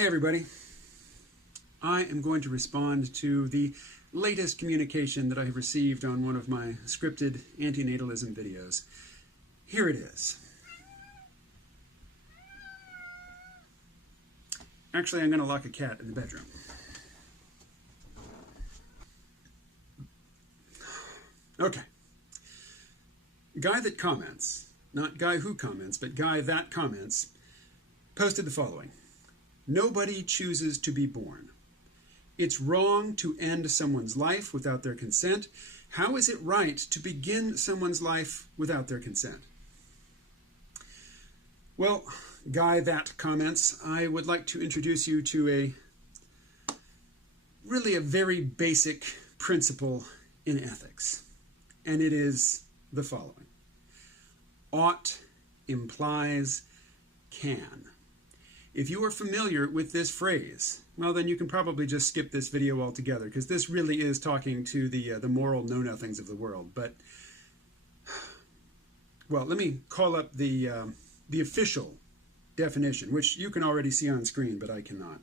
Hey everybody, I am going to respond to the latest communication that I have received on one of my scripted antinatalism videos. Here it is. Actually, I'm going to lock a cat in the bedroom. Okay. Guy that comments, not guy who comments, but guy that comments, posted the following. Nobody chooses to be born. It's wrong to end someone's life without their consent. How is it right to begin someone's life without their consent? Well, guy that comments, I would like to introduce you to a very basic principle in ethics. And it is the following. Ought implies can. If you are familiar with this phrase, well, then you can probably just skip this video altogether, because this really is talking to the moral know-nothings of the world. But, well, let me call up the official definition, which you can already see on screen, but I cannot.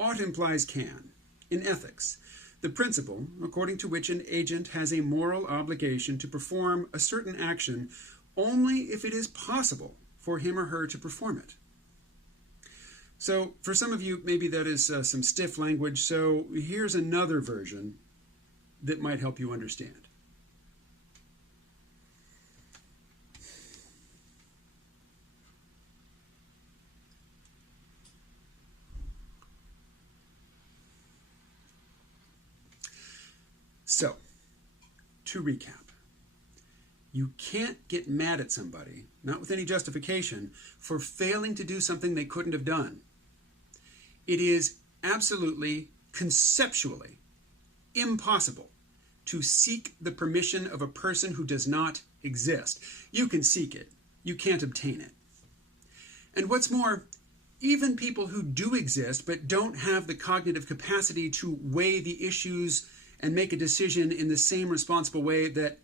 Ought implies can. In ethics, the principle according to which an agent has a moral obligation to perform a certain action only if it is possible for him or her to perform it. So for some of you, maybe that is some stiff language, so here's another version that might help you understand. So, to recap. You can't get mad at somebody, not with any justification, for failing to do something they couldn't have done. It is absolutely, conceptually, impossible to seek the permission of a person who does not exist. You can seek it. You can't obtain it. And what's more, even people who do exist but don't have the cognitive capacity to weigh the issues and make a decision in the same responsible way that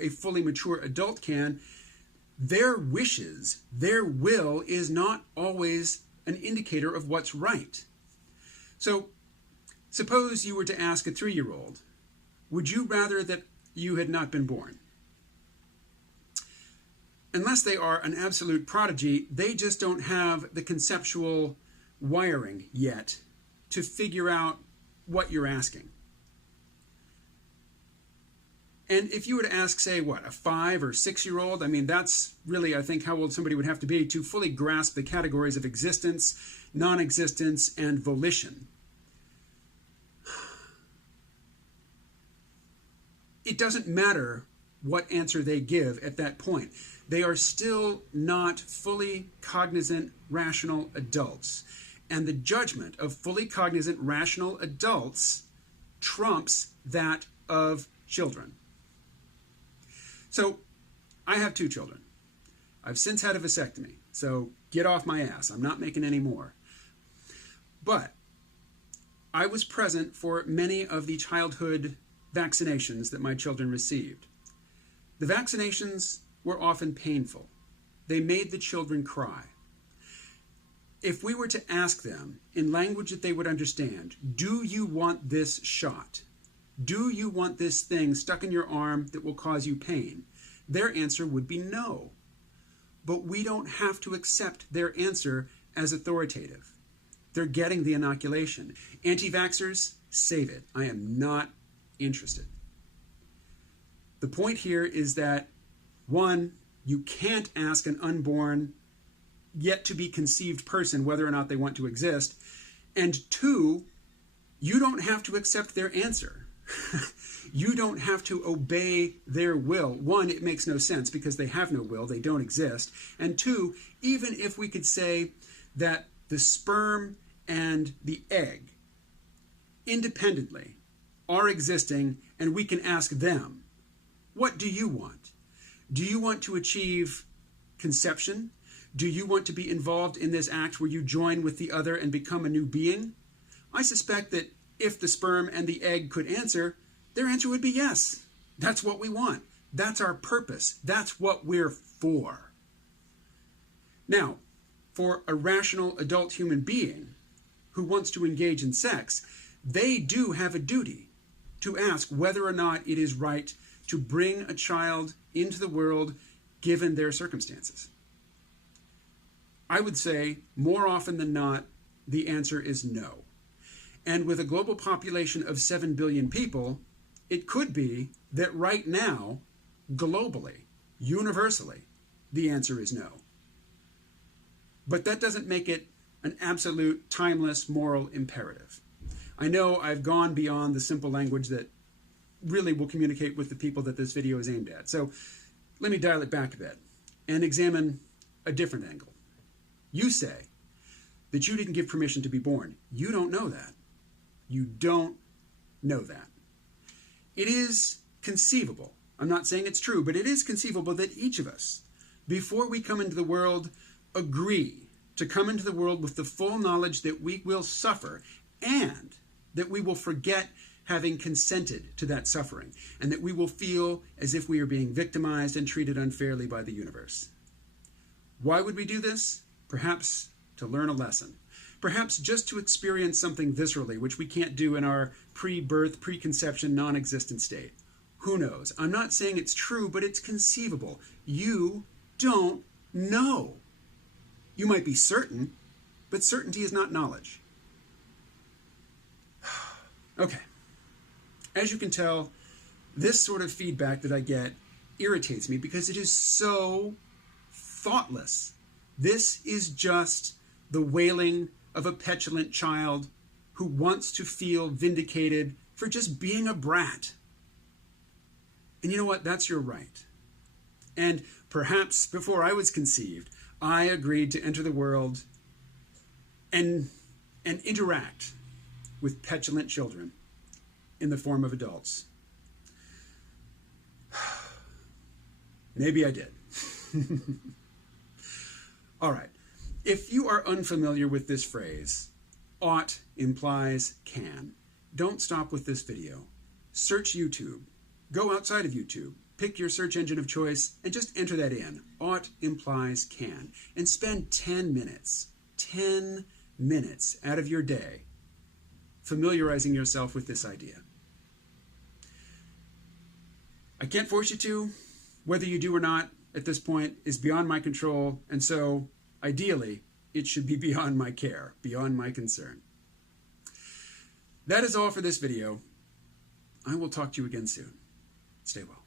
a fully mature adult can, their wishes, their will is not always an indicator of what's right. So, suppose you were to ask a 3-year-old, would you rather that you had not been born? Unless they are an absolute prodigy, they just don't have the conceptual wiring yet to figure out what you're asking. And if you were to ask, say, what, a 5 or 6-year-old, I mean, that's really, I think, how old somebody would have to be to fully grasp the categories of existence, non-existence, and volition. It doesn't matter what answer they give at that point. They are still not fully cognizant, rational adults. And the judgment of fully cognizant, rational adults trumps that of children. So, I have 2 children. I've since had a vasectomy, so get off my ass. I'm not making any more. But I was present for many of the childhood vaccinations that my children received. The vaccinations were often painful. They made the children cry. If we were to ask them in language that they would understand, do you want this shot? Do you want this thing stuck in your arm that will cause you pain? Their answer would be no. But we don't have to accept their answer as authoritative. They're getting the inoculation. Anti-vaxxers, save it. I am not interested. The point here is that, 1, you can't ask an unborn, yet to be conceived person whether or not they want to exist. And 2, you don't have to accept their answer. You don't have to obey their will. 1, it makes no sense because they have no will, they don't exist. And 2, even if we could say that the sperm and the egg independently are existing and we can ask them, what do you want? Do you want to achieve conception? Do you want to be involved in this act where you join with the other and become a new being? I suspect that if the sperm and the egg could answer, their answer would be yes. That's what we want. That's our purpose. That's what we're for. Now, for a rational adult human being who wants to engage in sex, they do have a duty to ask whether or not it is right to bring a child into the world given their circumstances. I would say, more often than not, the answer is no. And with a global population of 7 billion people, it could be that right now, globally, universally, the answer is no. But that doesn't make it an absolute, timeless, moral imperative. I know I've gone beyond the simple language that really will communicate with the people that this video is aimed at. So let me dial it back a bit and examine a different angle. You say that you didn't give permission to be born. You don't know that. You don't know that. It is conceivable, I'm not saying it's true, but it is conceivable that each of us, before we come into the world, agree to come into the world with the full knowledge that we will suffer and that we will forget having consented to that suffering, and that we will feel as if we are being victimized and treated unfairly by the universe. Why would we do this? Perhaps to learn a lesson. Perhaps just to experience something viscerally, which we can't do in our pre-birth, preconception, non-existent state. Who knows? I'm not saying it's true, but it's conceivable. You don't know. You might be certain, but certainty is not knowledge. Okay. As you can tell, this sort of feedback that I get irritates me because it is so thoughtless. This is just the wailing of a petulant child who wants to feel vindicated for just being a brat. And you know what? That's your right. And perhaps before I was conceived, I agreed to enter the world and interact with petulant children in the form of adults. Maybe I did. All right. If you are unfamiliar with this phrase, ought implies can, don't stop with this video. Search YouTube. Go outside of YouTube. Pick your search engine of choice and just enter that in. Ought implies can. And spend 10 minutes out of your day familiarizing yourself with this idea. I can't force you to. Whether you do or not at this point is beyond my control, and so ideally it should be beyond my care, beyond my concern. That is all for this video. I will talk to you again soon. Stay well.